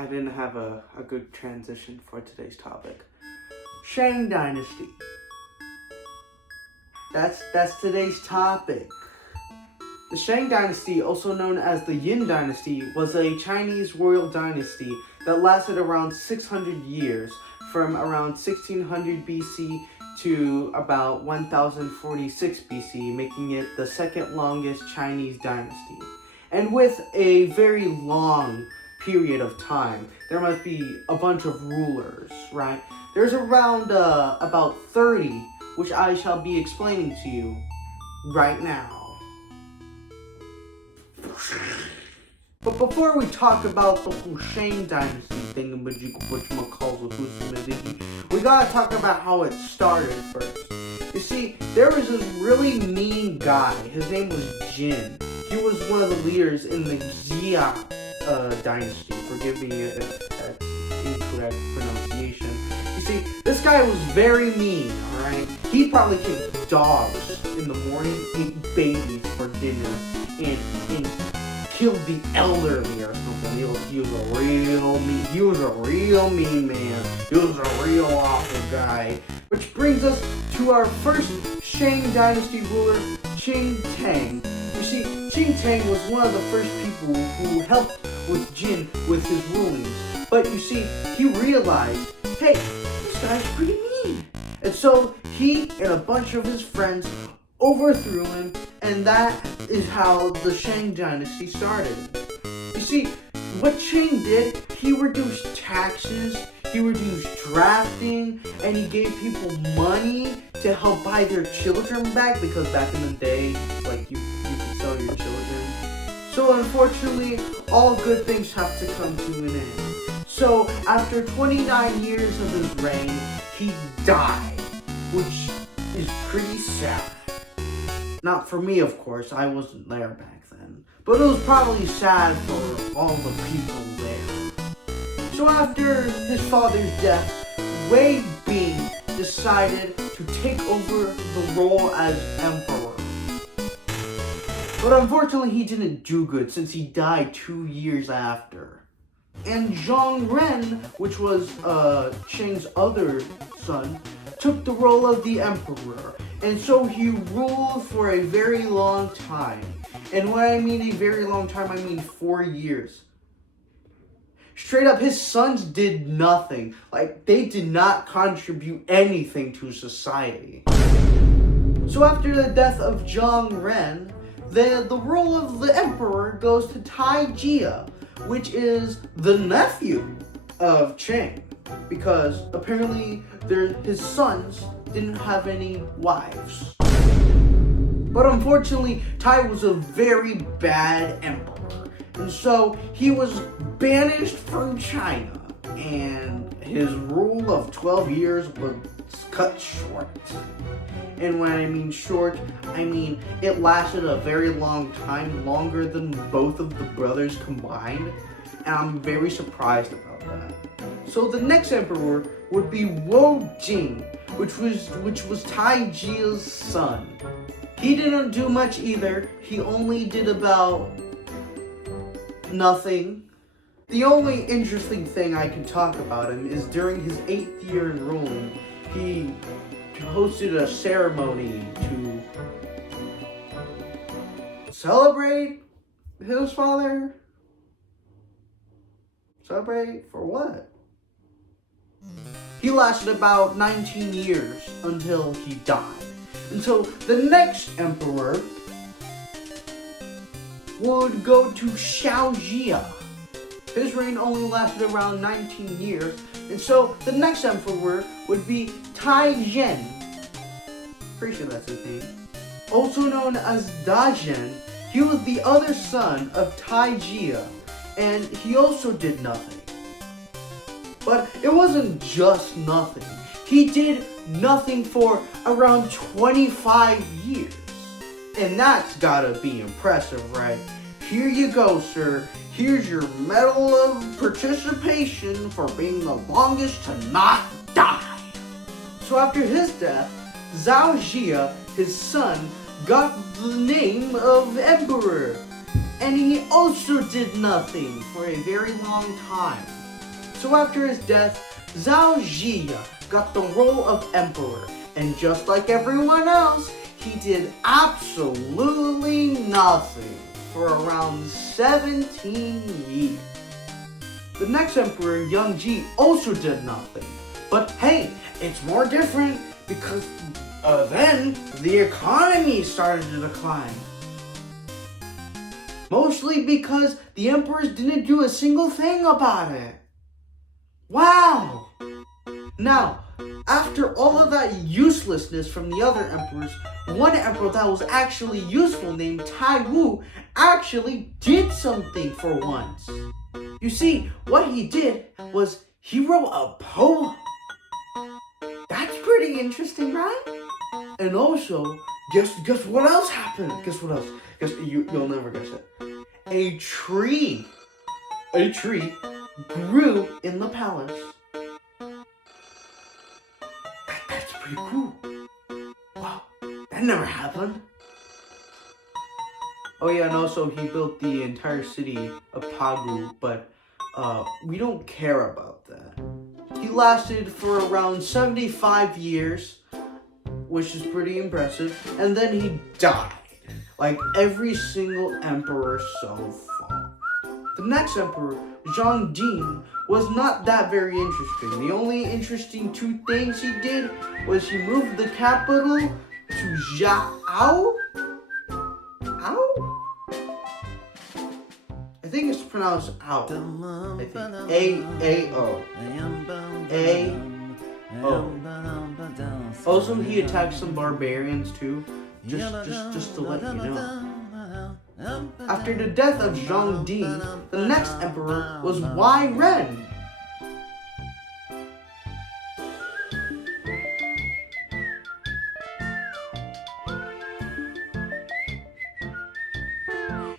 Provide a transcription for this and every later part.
I didn't have a good transition for today's topic. Shang Dynasty. That's today's topic. The Shang Dynasty, also known as the Yin Dynasty, was a Chinese royal dynasty that lasted around 600 years, from around 1600 BC to about 1046 BC, making it the second longest Chinese dynasty. And with a very long period of time, there must be a bunch of rulers, right? There's around about 30, which I shall be explaining to you right now. But before we talk about the whole Shang Dynasty thingamajig, we gotta talk about how it started first. You see, there was this really mean guy. His name was Jin. He was one of the leaders in the Jia Dynasty. Forgive me if that's incorrect pronunciation. You see, this guy was very mean, alright? He probably kicked dogs in the morning, ate babies for dinner, and killed the elderly or something. He was a real mean. He was a real mean man. He was a real awful guy. Which brings us to our first Shang Dynasty ruler, Qing Tang. You see, Qing Tang was one of the first people who helped with Jin with his rulings. But you see, he realized, hey, this guy's pretty mean. And so he and a bunch of his friends overthrew him, and that is how the Shang Dynasty started. You see, what Shang did, he reduced taxes, he reduced drafting, and he gave people money to help buy their children back, because back in the day, like, you could sell your children. So unfortunately, all good things have to come to an end. So after 29 years of his reign, he died, which is pretty sad. Not for me, of course, I wasn't there back then. But it was probably sad for all the people there. So after his father's death, Wei Bing decided to take over the role as emperor. But unfortunately, he didn't do good since he died 2 years after. And Zhang Ren, which was Shang's other son, took the role of the emperor. And so he ruled for a very long time. And when I mean a very long time, I mean 4 years. Straight up, his sons did nothing. Like, they did not contribute anything to society. So after the death of Zhang Ren, the role of the emperor goes to Tai Jia, which is the nephew of Cheng. Because apparently his sons didn't have any wives. But unfortunately, Tai was a very bad emperor. And so he was banished from China. And his rule of 12 years was cut short. And when I mean short, I mean it lasted a very long time, longer than both of the brothers combined. And I'm very surprised about that. So the next emperor would be Wu Jing, which was Tai Jia's son. He didn't do much either. He only did about nothing. The only interesting thing I can talk about him is during his 8th year in ruling, he hosted a ceremony to celebrate his father. Celebrate for what? He lasted about 19 years until he died. And so the next emperor would go to Xiaojia. His reign only lasted around 19 years. And so the next emperor would be Tai Zhen. Pretty sure that's his name. Also known as Da Zhen, he was the other son of Tai Jia. And he also did nothing. But it wasn't just nothing. He did nothing for around 25 years. And that's gotta be impressive, right? Here you go, sir. Here's your medal of participation for being the longest to not die. So after his death, Zhao Jia, his son, got the name of emperor. And he also did nothing for a very long time. So after his death, Zhao Ji got the role of emperor, and just like everyone else, he did absolutely nothing for around 17 years. The next emperor, Yang Ji, also did nothing. But hey, it's more different because then the economy started to decline. Mostly because the emperors didn't do a single thing about it. Wow! Now, after all of that uselessness from the other emperors, one emperor that was actually useful named Tai Wu actually did something for once. You see, what he did was he wrote a poem. That's pretty interesting, right? And also, guess what else happened? Guess what else? You'll never guess it. A tree grew in the palace. That's pretty cool. Wow, that never happened. Oh yeah, and also he built the entire city of Pagu, but we don't care about that. He lasted for around 75 years, which is pretty impressive, and then he died, like every single emperor so far. The next emperor, Shang, was not that very interesting. The only interesting two things he did was he moved the capital to Zhao. I think it's pronounced out. I think A-O. Also, he attacked some barbarians too, just to let you know. After the death of Shang, the next emperor was Wai Ren.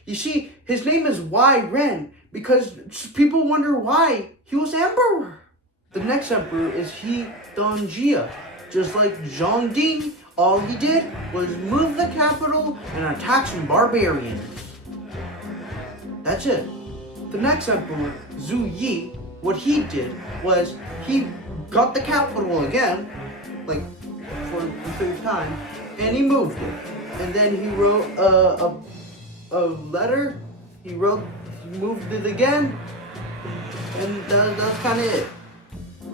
You see, his name is Wai Ren because people wonder why he was emperor. The next emperor is He Dongjia. Just like Shang, all he did was move the capital and attack some barbarians. That's it. The next emperor, Zhu Yi, what he did was he got the capital again, like for the third time, and he moved it. And then he wrote a letter. He moved it again, and that's kind of it.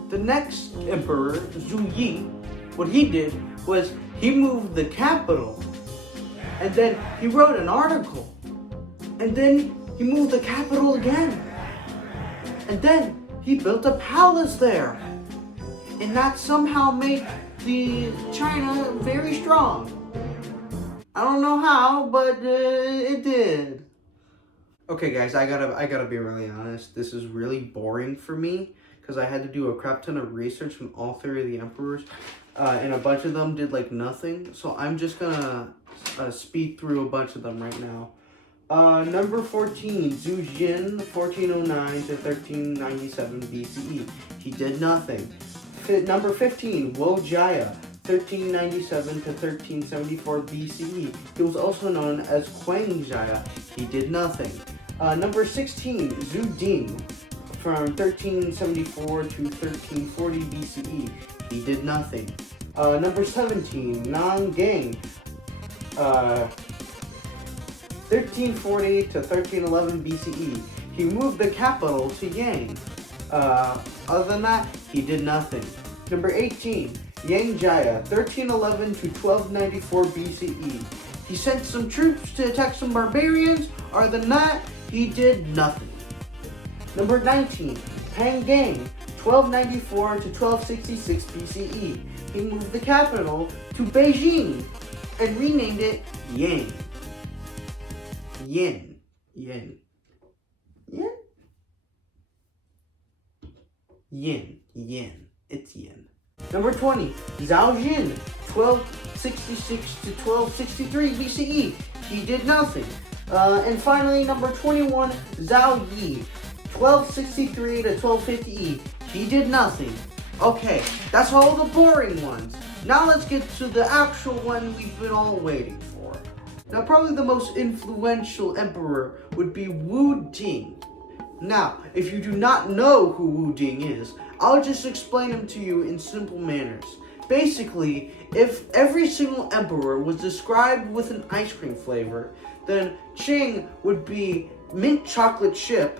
The next emperor, Zhu Yi, what he did was he moved the capital, and then he wrote an article, and then he moved the capital again, and then he built a palace there, and that somehow made the China very strong. I don't know how, but it did. Okay, guys, I gotta be really honest. This is really boring for me because I had to do a crap ton of research on all three of the emperors, and a bunch of them did like nothing. So I'm just gonna speed through a bunch of them right now. Number 14, Zhu Jin, 1409 to 1397 BCE. He did nothing. Number 15, Wo Jia, 1397 to 1374 BCE. He was also known as Quang Jia. He did nothing. Number 16, Zhu Ding, from 1374 to 1340 BCE. He did nothing. Number 17, Nang Gang, 1340 to 1311 BCE. He moved the capital to Yang. Other than that, he did nothing. Number 18, Yang Jia, 1311 to 1294 BCE. He sent some troops to attack some barbarians. Other than that, he did nothing. Number 19, Pang Gang, 1294 to 1266 BCE. He moved the capital to Beijing and renamed it Yang. Yen. It's yen. Number 20, Zhao Jin, 1266 to 1263 BCE. He did nothing. And finally, number 21, Zhao Yi, 1263 to 1250. He did nothing. Okay, that's all the boring ones. Now let's get to the actual one we've been all waiting for. Now, probably the most influential emperor would be Wu Jing. Now, if you do not know who Wu Jing is, I'll just explain him to you in simple manners. Basically, if every single emperor was described with an ice cream flavor, then Shang would be mint chocolate chip,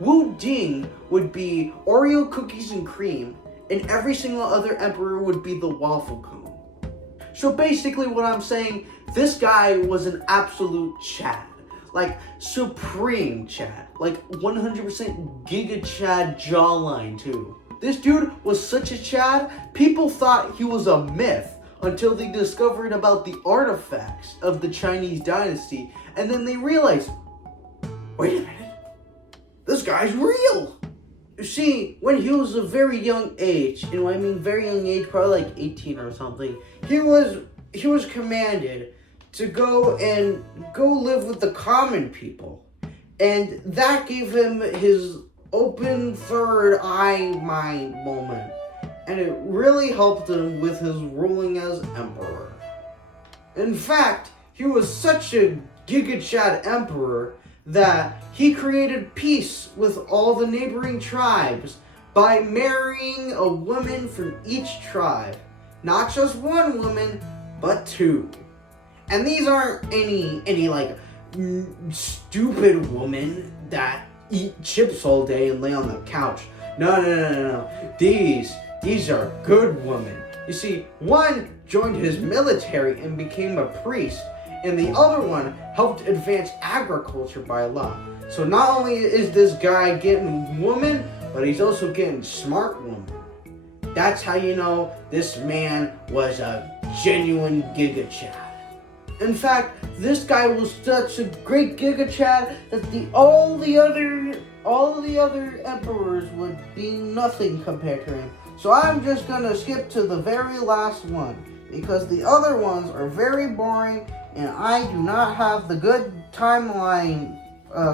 Wu Jing would be Oreo cookies and cream, and every single other emperor would be the waffle cone. So basically what I'm saying, this guy was an absolute Chad. Like, supreme Chad. Like, 100% Giga Chad jawline, too. This dude was such a Chad, people thought he was a myth until they discovered about the artifacts of the Chinese dynasty, and then they realized, wait a minute, this guy's real! You see, when he was a very young age, and when I mean very young age, probably like 18 or something, he was commanded to go live with the common people. And that gave him his open third eye mind moment. And it really helped him with his ruling as emperor. In fact, he was such a Giga Chad emperor that he created peace with all the neighboring tribes by marrying a woman from each tribe. Not just one woman, but two. And these aren't any like stupid women that eat chips all day and lay on the couch. No. These are good women. You see, one joined his military and became a priest, and the other one helped advance agriculture by law. So not only is this guy getting woman, but he's also getting smart woman. That's how you know this man was a genuine Giga Chad. In fact, this guy was such a great Giga Chad that all the other emperors would be nothing compared to him. So I'm just gonna skip to the very last one, because the other ones are very boring and I do not have the good timeline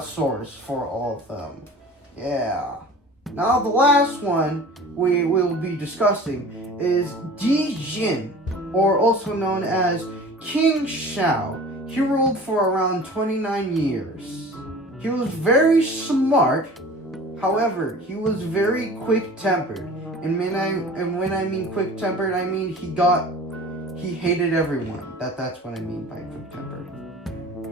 source for all of them. Yeah. Now the last one we will be discussing is Di Jin, or also known as King Shao. He ruled for around 29 years. He was very smart, however, he was very quick-tempered. And when I mean quick-tempered, I mean he hated everyone. That's what I mean by quick-tempered.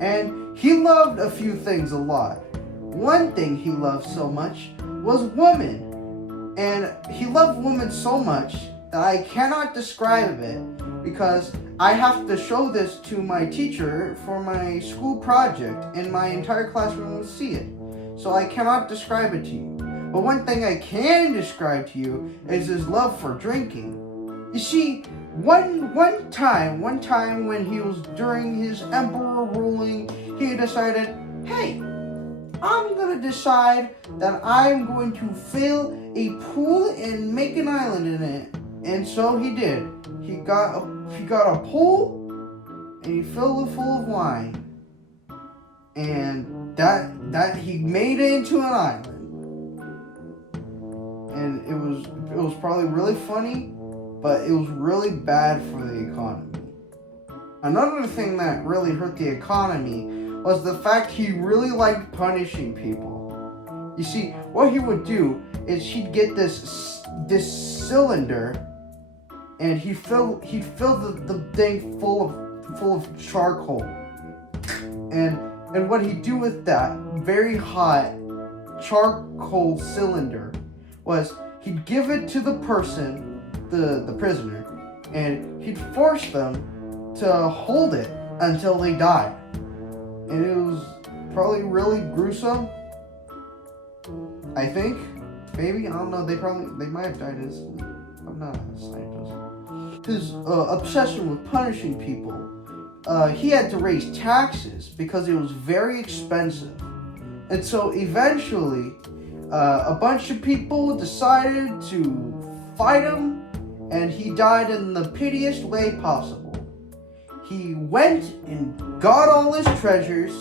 And he loved a few things a lot. One thing he loved so much was women. And he loved women so much that I cannot describe it, because I have to show this to my teacher for my school project, and my entire classroom will see it. So I cannot describe it to you. But one thing I can describe to you is his love for drinking. You see, one time when he was during his emperor ruling, he decided, hey, I'm gonna decide that I'm going to fill a pool and make an island in it. And so he did. He got a pool and he filled it full of wine. And that he made it into an island. And it was probably really funny, but it was really bad for the economy. Another thing that really hurt the economy was the fact he really liked punishing people. You see, what he would do is he'd get this cylinder, and he'd fill the thing full of charcoal. And what he'd do with that very hot charcoal cylinder was he'd give it to the person, the prisoner, and he'd force them to hold it until they died. And it was probably really gruesome, I think. Maybe, I don't know, they might have died instantly. I'm not a scientist. His obsession with punishing people, he had to raise taxes because it was very expensive. And so eventually, a bunch of people decided to fight him, and he died in the pitiest way possible. He went and got all his treasures,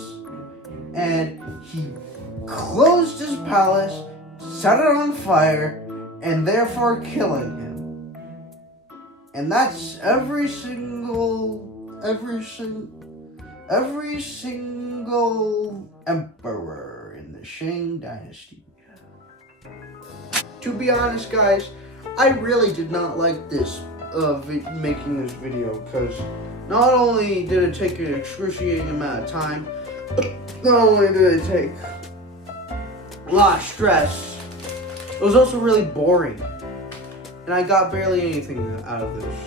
and he closed his palace, set it on fire, and therefore killing him. And that's every single emperor in the Shang Dynasty. to be honest, guys, I really did not like this making this video, because not only did it take an excruciating amount of time, not only did it take a lot of stress, it was also really boring, and I got barely anything out of this.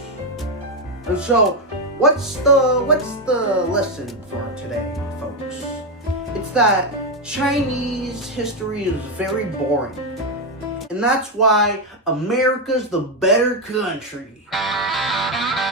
And so, what's the lesson for today, folks? It's that Chinese history is very boring, and that's why America's the better country.